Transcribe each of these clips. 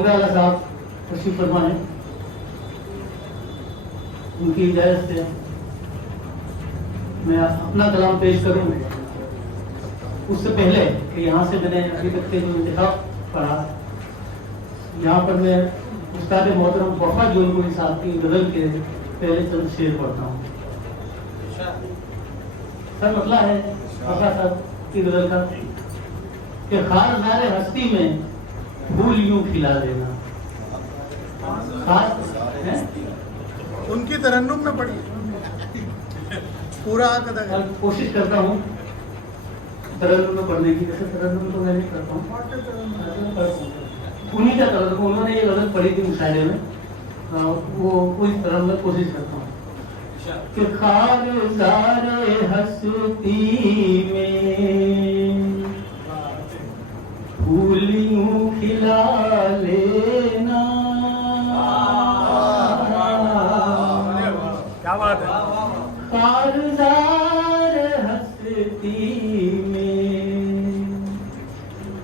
साहब तशरीफ फरमा है, उनकी इजाजत से मैं अपना कलाम पेश करूं। उससे पहले कि यहाँ से मैंने अभी तक के जो इंतखाब पढ़ा, यहाँ पर मैं उस्ताद मोहतरम वफा जोलपुरी साहब की गजल के पहले चंद शेर पढ़ता हूँ। सर मतला है वफा साहब की गजल का कि खारदार हस्ती में फूल यूं खिला देना। खास है उनकी तरन्नुम में पड़ी पूरा कोशिश करता हूँ तरन्नुम में पढ़ने की। जैसे तरन्नुम तो मैं नहीं करता हूँ, उन्हीं का तरन्नुम, उन्होंने ये गजल पढ़ी थी मुशायरे में, वो कोई तरह में कोशिश करता हूँ कि खारदार हस्ती में फूल यूं खिला लेना। क्या बात है। खारदार हस्ती में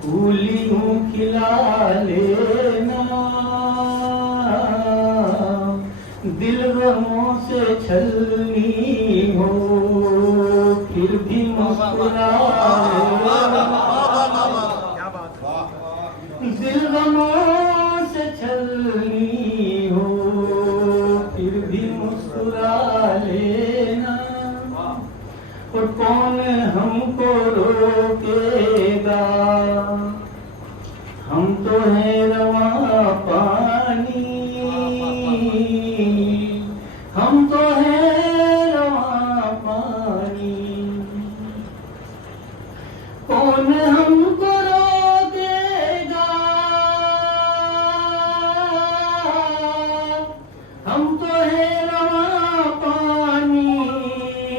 फूल यूं खिला लेना। दिल गमों से छलनी हो फिर भी मुस्कुरा लेना। दिल गमों से छलनी हो फिर भी मुस्कुरा लेना। और कौन हमको रोकेगा, हम तो हैं रवां पानी, हम तो हैं रवां पानी। कौन हमको हम तो है रवां पानी,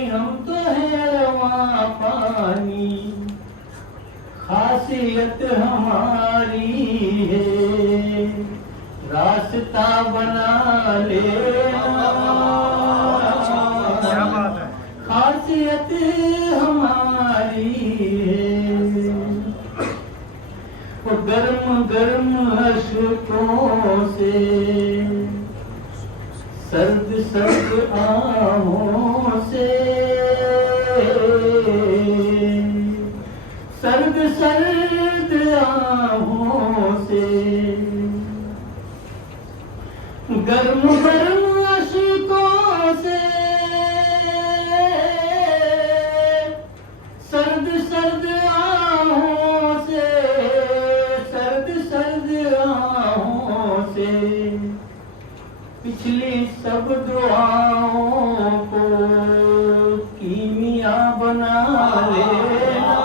हम तो है रवां पानी। खासियत हमारी है रास्ता बना लेना। खासियत हमारी है वो गर्म गर्म अश्कों से सर्द सर्द आहों से, सर्द सर्द आहों से, गर्म गर्म अश्कों से, सर्द सर्द आहों से, सर्द सर्द आहों से पिछली सब दुआओं को कीमिया बना लेना।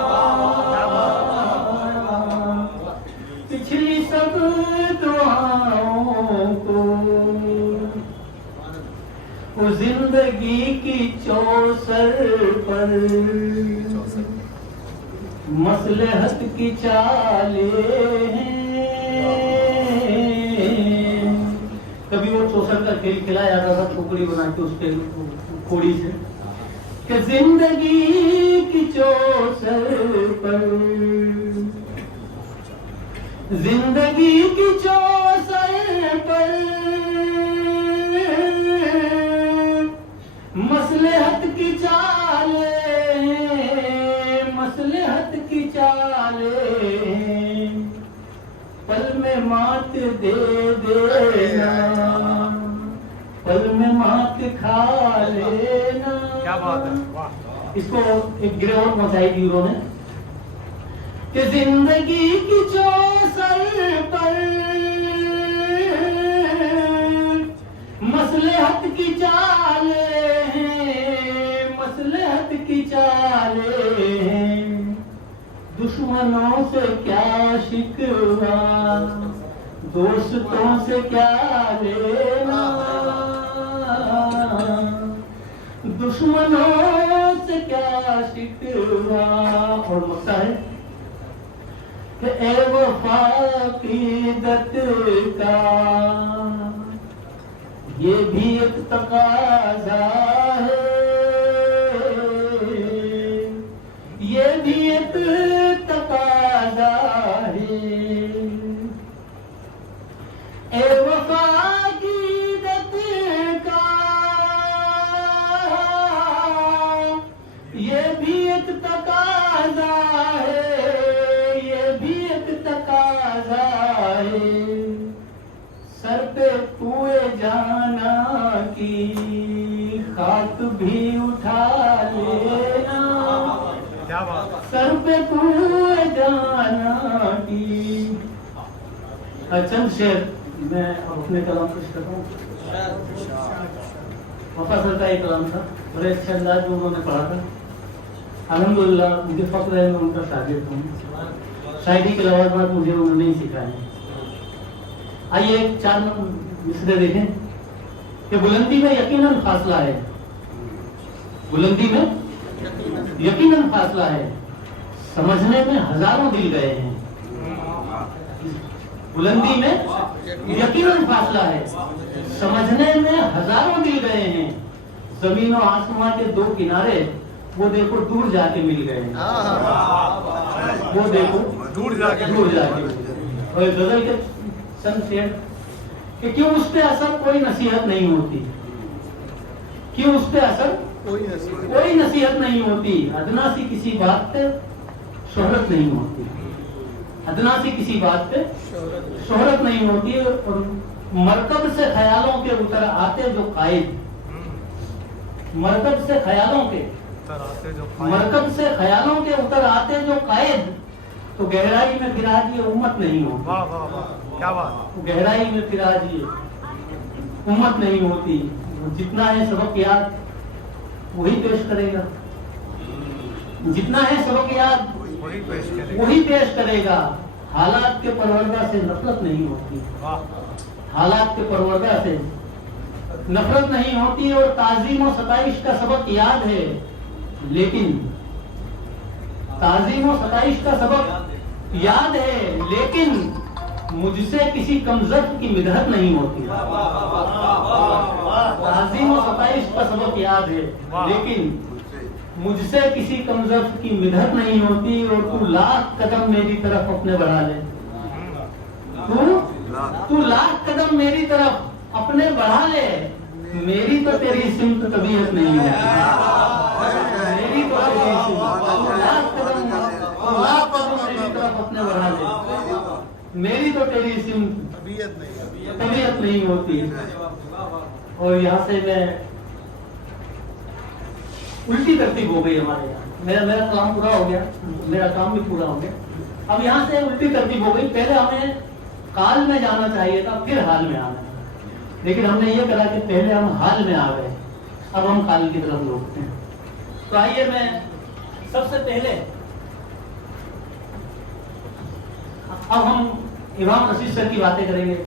पिछली सब दुआओं को वो जिंदगी की चौसर पर मसलहत की चाले हैं। कभी वो चौसर का खेल खिलाया जाता था, खोपड़ी बना के उसके कोड़ी से, कि जिंदगी की चौसर पर, जिंदगी की चौसर पर मसलहत की चाले, मसलहत की चाले। पल में मात दे देना, पल में मात खा लेना। क्या बात है, वाह। इसको एक गिरे और मचाई थी उन्होंने कि जिंदगी की चौसर पर मसलहत की चाले हैं, मसलहत की चाले हैं। दुश्मनों से क्या शिकवा, दोस्तों से क्या लेना। दुश्मनों से क्या शिकवा। और मक्ता है कि ए वफा क़ीदत का ये भी एक तकाज़ा है, ये भी एक तकाज़ा है। तू जाना की। चंद शेर मैं अपने कलाम पेश करता हूँ। वफा सर का एक कलाम था, बड़े अच्छे अंदाज में उन्होंने पढ़ा था। अल्हम्दुलिल्लाह मुझे फख्र है, मैं उनका शागिर्द हूँ। शायरी के लवाज़मात मुझे उन्होंने ही सिखाए हैं। आइए एक 4 मिसरे देखें कि बुलंदी में यकीनन फासला है, बुलंदी में यकीनन फासला है, समझने में हजारों दिल गए हैं। बुलंदी में यकीनन फासला है, समझने में हजारों दिल गए हैं। जमीन और आसमां के 2 किनारे वो देखो दूर जाके मिल गए हैं। वो देखो दूर जाके और गजल के चंद शेर कि क्यों उस पे असर कोई नसीहत नहीं होती, क्यों उस पे असर कोई नसीहत नहीं होती। अदना सी किसी बात पे शोहरत नहीं होती, अदना सी किसी बात पे शोहरत नहीं होती। और मरकब से ख्यालों के उतर आते जो कायद, मरकब से ख्यालों के मरकब से ख्यालों के उतर आते जो कायद, तो गहराई में फिर आज ये उम्मत नहीं होती। वाह वाह वाह, क्या बात। गहराई में फिर आज ये उम्मत नहीं होती। जितना है सबक याद वही पेश करेगा, जितना है सबक याद वही पेश करेगा। हालात के परवरदा से नफरत नहीं होती, हालात के परवरदा से नफरत नहीं होती। और ताजीम और सताइश का सबक याद है, लेकिन ताजीम और सताइश का सबक याद है, लेकिन मुझसे किसी कमजर्फ की मिदहत नहीं होती। ताजीम और सताइश का सबक याद है, लेकिन मुझसे किसी कमजर्फ की मिदहत नहीं होती। और तू लाख कदम मेरी तरफ अपने बढ़ा ले, तू लाख कदम मेरी तरफ अपने बढ़ा ले, मेरी तो तेरी सिमत तबीयत नहीं है, मेरी तो तेरी सिमत, तू लाख कदम मेरी तरफ अपने बढ़ा ले, मेरी तो तेरी सिमत तबीयत नहीं होती। और यहाँ से मैं उल्टी तरतीब हो गई हमारे यहाँ। मेरा काम पूरा हो गया, मेरा काम भी पूरा हो गया। अब यहाँ से उल्टी तरतीब हो गई। पहले हमें काल में जाना चाहिए था, फिर हाल में आना, लेकिन हमने ये करा कि पहले हम हाल में आ गए, अब हम काल की तरफ लौटते हैं। तो आइए मैं सबसे पहले अब हम इमाम रशीद सर की बातें करेंगे।